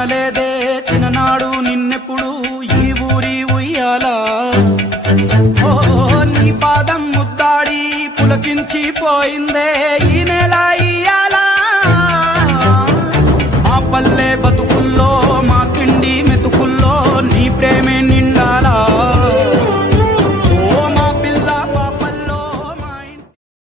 కనలేదే చిన్ననాడు నిన్నెప్పుడు ఈ ఊరి ఉయ్యాలా ఓ నీ పాదం ముద్దాడి పులకించిపోయిందే ఈ నెల ఇయ్యాలా మా పల్లె బతుకుల్లో మా కిండి మెతుకుల్లో నీ ప్రేమే నిండి